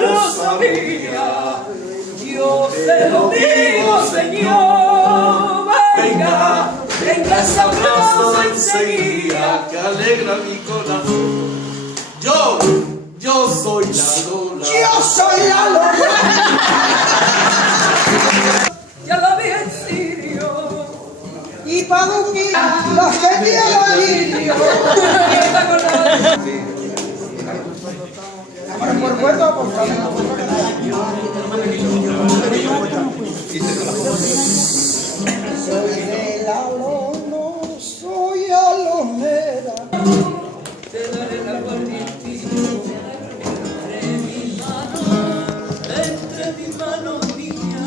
lo sabía. Yo se lo digo, Señor. Venga, venga ese abrazo enseguida que alegra mi corazón. Yo soy la Lola. Yo soy la Lola. Ya la vi en Sirio. Y para dormir los tenía los indios. Por puerto, por favor. Soy del alono, soy alonera. Te daré la guarnición entre mis manos, niña,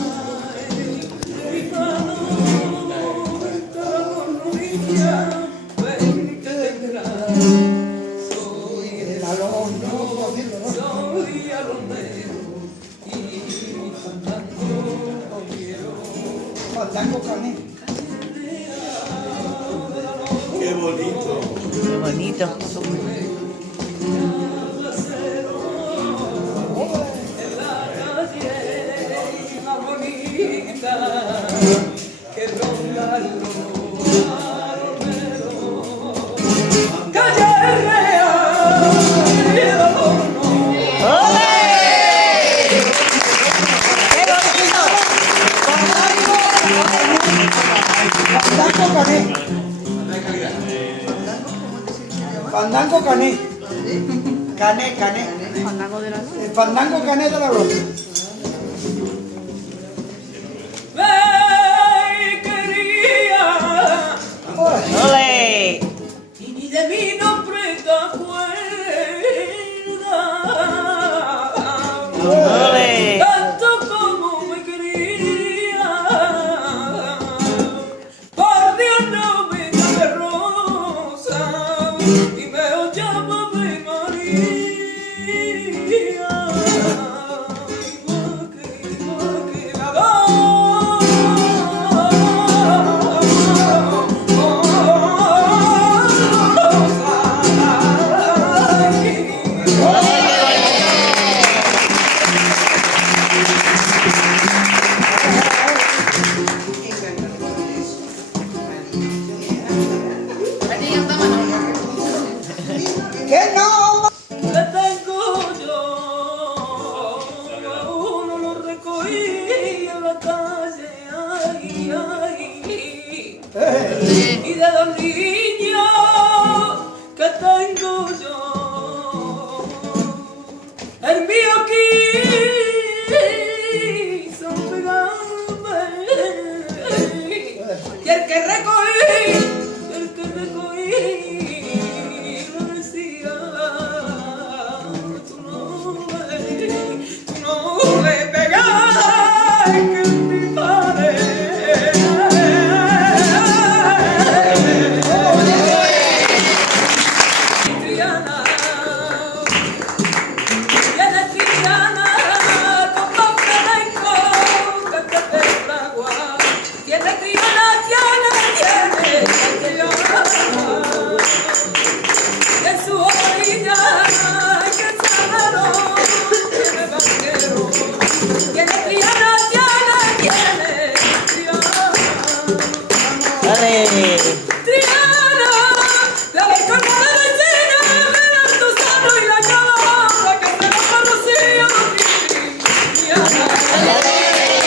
entre mis manos, niña, ven que tendrás. Soy El alono, soy alonero y fandango quiero. Fandango cané. Qué bonito. Qué bonito. Que ronda el Fandango cané. Fandango cané. Cané, cané. Fandango de la luz. El fandango cané de la Lola. ¡Ole! y ni de mí no presta cuerda. ¡Ole! Tanto como me quería, por Dios no me da rosa y me llama de María. Igual que la Que no. le tengo yo, uno lo recogí en la calle, ay, ay, y de los niños que tengo yo, el mío quiso pegarme, y el que recogí lo decía, tú no le pegas, que es mi padre. Triana, viene Triana, con dos flamencos que te fragua. Tiene Triana, tiene Triana. En su orilla, que salado, tiene banquero. Tiene Triana, tiene Triana. ¡Ole! Triana, la del cuerpo de vecina, de tu sano y la cabra, que se lo conocía, Triana.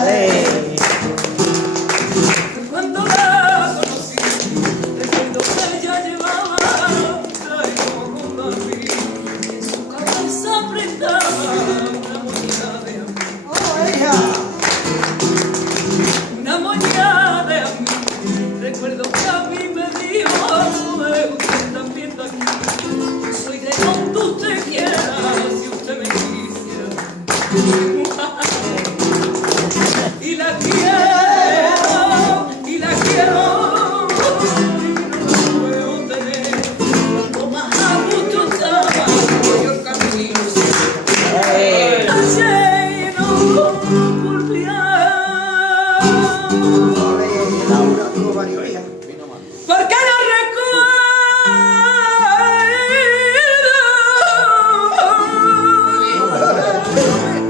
¡Ole! Cuando la conocí, recuerdo que ella llevaba traigo junto a mí, en su cabeza prendaba una moña de amor, Oh, ella. una moña de amor. Recuerdo que a mí me dijo, usted también de aquí, soy de donde usted quiera, si usted me quisiera. Y la quiero, y la quiero, y no la puedo tener. Cuanto más a gusto estaba, mayor camino ¡Ole! se no volvía. Laura tuvo varios días. Porque no recuerdo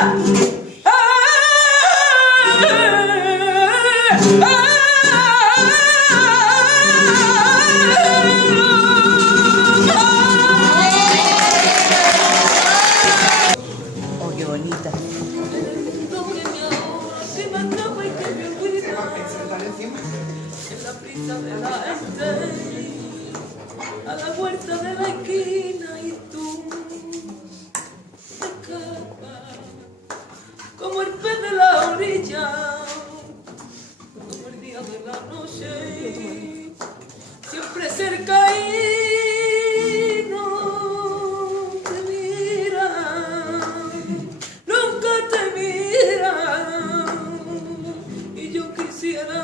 Oh, qué bonita. En la prisa de la gente, a la vuelta de la esquina, y tú te escapas como el pez de la orilla, como el día de la noche, siempre cerca y no te miran, nunca te miran, y yo quisiera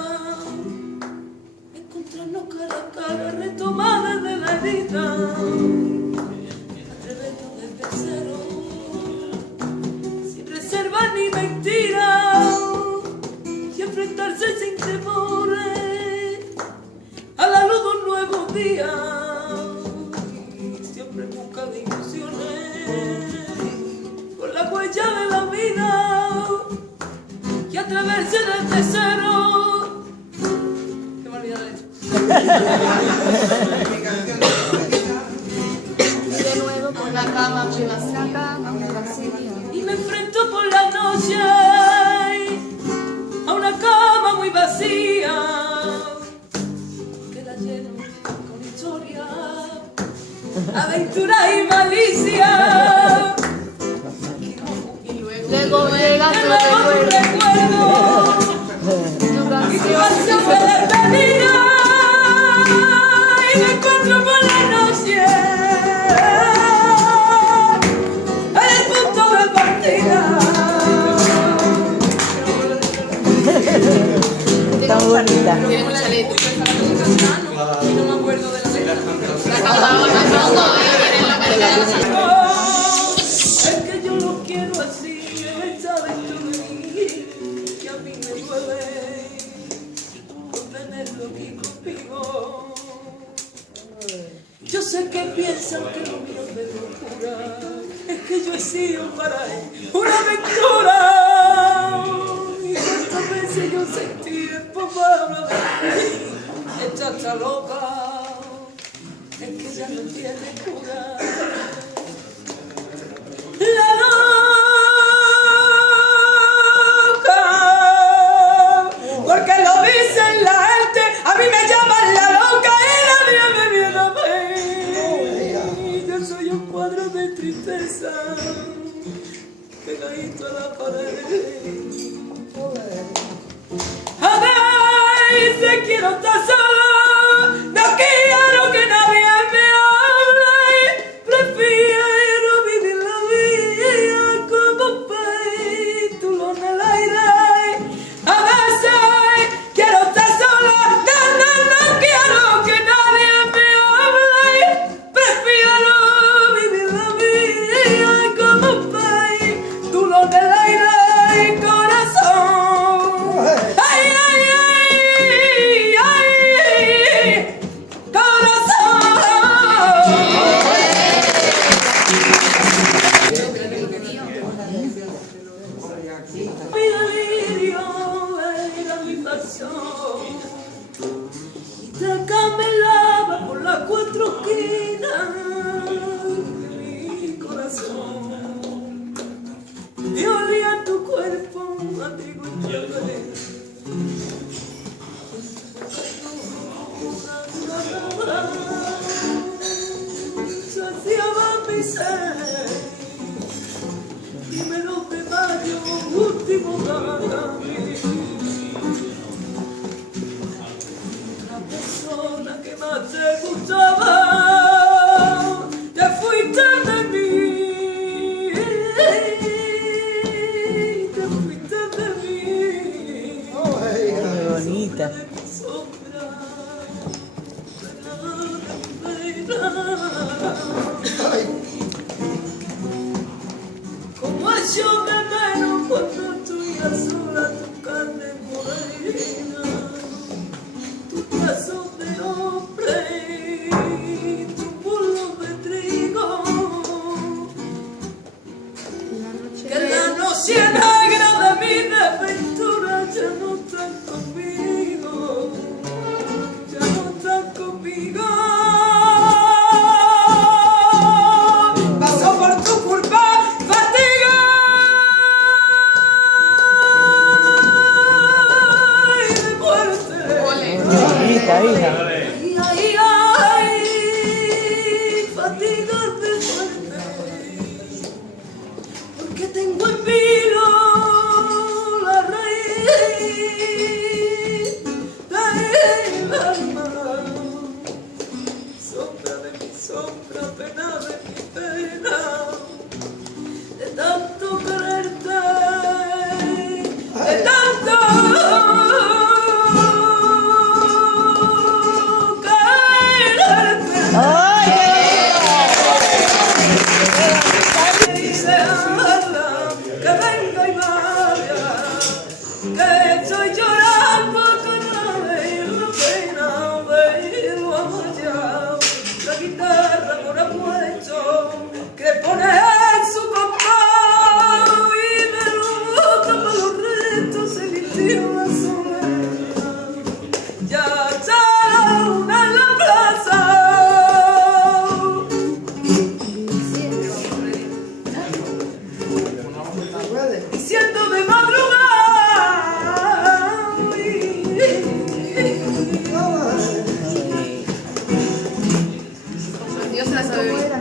encontrarnos cara a cara, retomar desde la herida, atrevernos desde cero, sin reservas ni mentiras, y enfrentarse sin temores a la luz de un nuevo día, y siempre en busca de ilusiones, con la huella de la vida, y atreverse desde cero. Se me olvidó eso. De nuevo por la cama muy vacía. Y me enfrento por la noche a una cama muy vacía, que la lleno con historia, aventuras y malicia. Luego llega De tu nuevo tu recuerdo, recuerdo tu y tu canción. canción de despedida, y me encuentro por la noche en el punto de partida. Tan bonita. Tiene mucha letra. Y no me acuerdo de la letra. La cantaba, la cantaba, Es que yo lo quiero así, él sabe todo de mí, que a mí me duele no tenerlo aquí conmigo. Yo sé que piensan que lo mío es de locura, es que yo he sido para él una aventura. Y cuántas veces yo sentí el papá hablar de mí, esta está loca, es que ya no tiene cura. La loca, porque lo dicen la gente, a mí me llaman la loca y la mía me viene a ver. Yo soy un cuadro de tristeza pegadito a la pared. A veces quiero estar sola, no quiero que nadie me hable, prefiero vivir la vida como un péndulo en el aire. A veces quiero estar sola, no quiero que nadie me hable, prefiero vivir la vida como un péndulo en el aire, corazón. ¡Ay, ay, ay! ¡Ay! ¡Corazón! Mi delirio era mi pasión, y te camelaba por las cuatro esquinas de mi corazón, y olía tu cuerpo antiguo y chévere. Saciaba mi sed, primero de mayo, último para mí. La persona que más te gustaba, te fuiste de mí, te fuiste de mí. Qué bonita. De mi sombra, de la como yo me muero cuando estoy a sola, tu carne morena, tu brazo de hombre, tu burro de trigo, que la noche ciénaga de mi desventura ya no están conmigo, ya no están conmigo. Pasó por tu culpa fatiga y de muerte. Bonita, hija. Ay, fatiga de muerte, porque tengo en vilo la raíz del alma, sombra de mi sombra, pena de mi pena, de tanto quererte, de tanto quererte. Que venga y vaya, que estoy llorando con la pena, verlo allá. La guitarra por apuesto que pone en su compás y de luto para los restos se vistió la soledad. Ya está una en la plaza. Diciendo de madrugada, Dios se la sabe bien.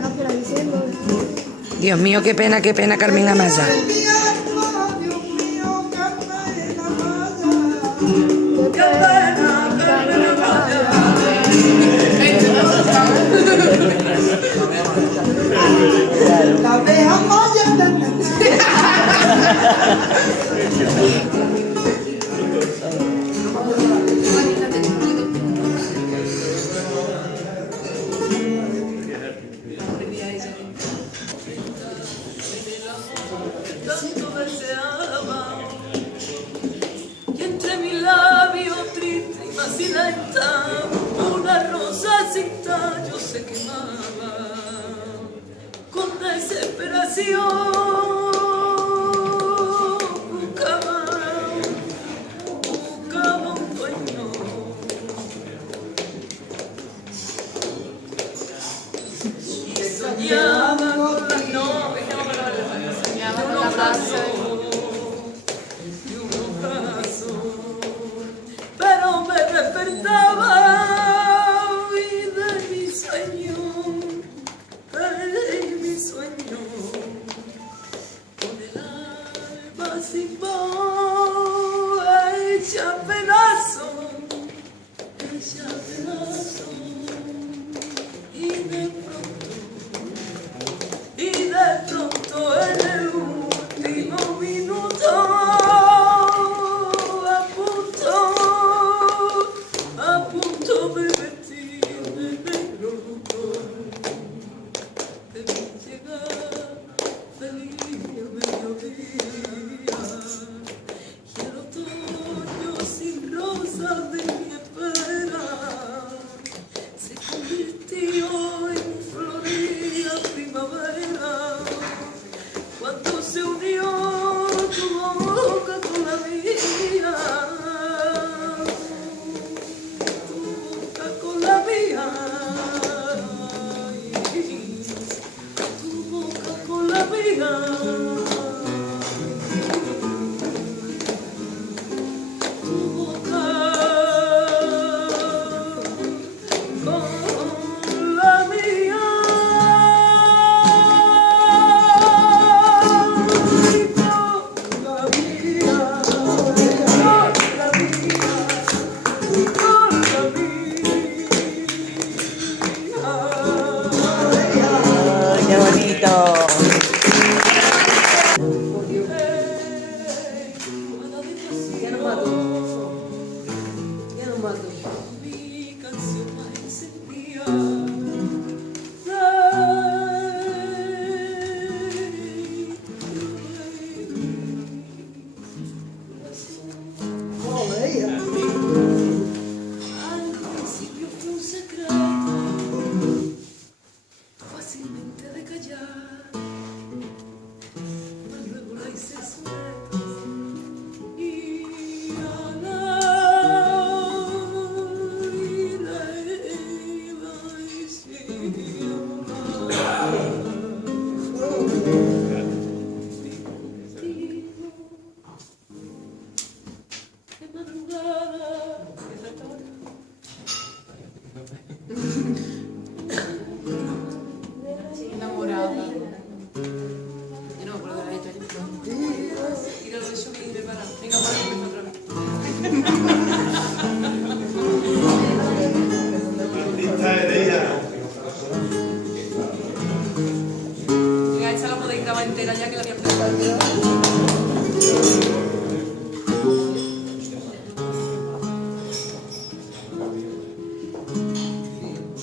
Dios mío, qué pena, Carmen Amaya. Mi alma, Dios mío, qué pena vaya. qué pena, Carmen Amaya. La abeja maya. Tanto deseaba y entre mis labios triste y macilenta una rosa sin tallo se quemaba con desesperación. Buscaba un dueño y soñaba con las novias. Soñaba con la plaza. Y unos brazos, pero me despertaba y de mi sueño, con el alma sin voz, hecha pedazo, y de pronto en el último minuto, a punto de vestirme negro, de mi llegada feliz mediodía, y el otoño sin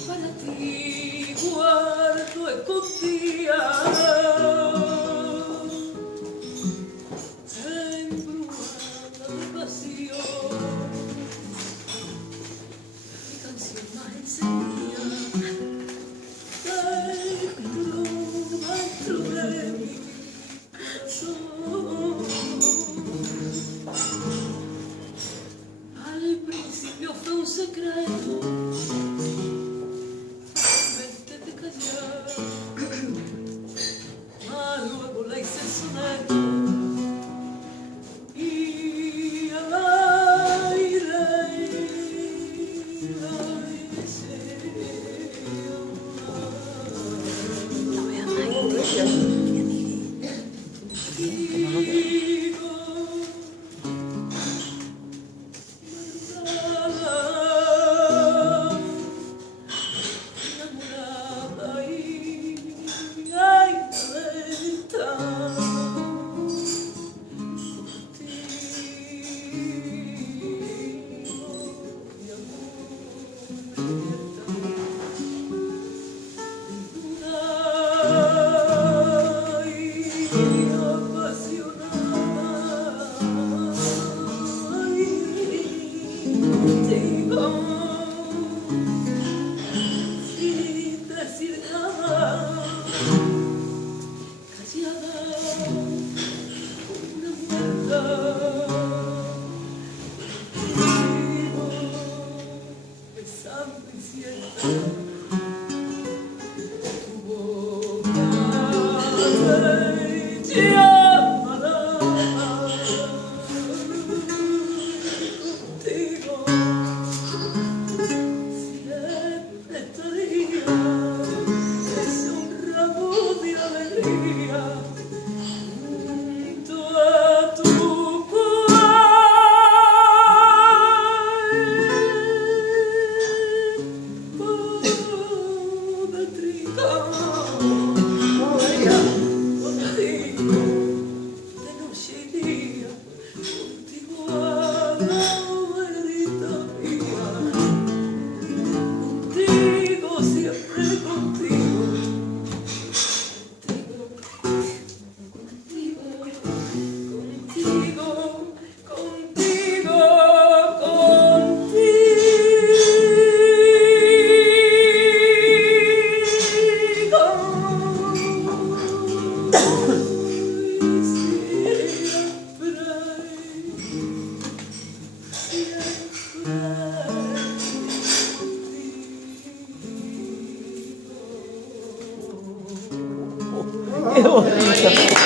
Para ti guardo escondida embrujada de pasión, mi canción más encendida dentro de mi corazón. Al principio fue un secreto, vente de callar, luego la hice soneto y al aire la hice enamorada y ay, lenta. Sin decir nada, callada, una muerta, contigo, besando incierta, tu boca me llamará contigo. Siempre estaría, es un ramo de alegría junto a tu cuerpo de trigo. Contigo, de noche y día, contigo a la verita mía. Contigo, siempre contigo, contigo, contigo, contigo, Qué bonito.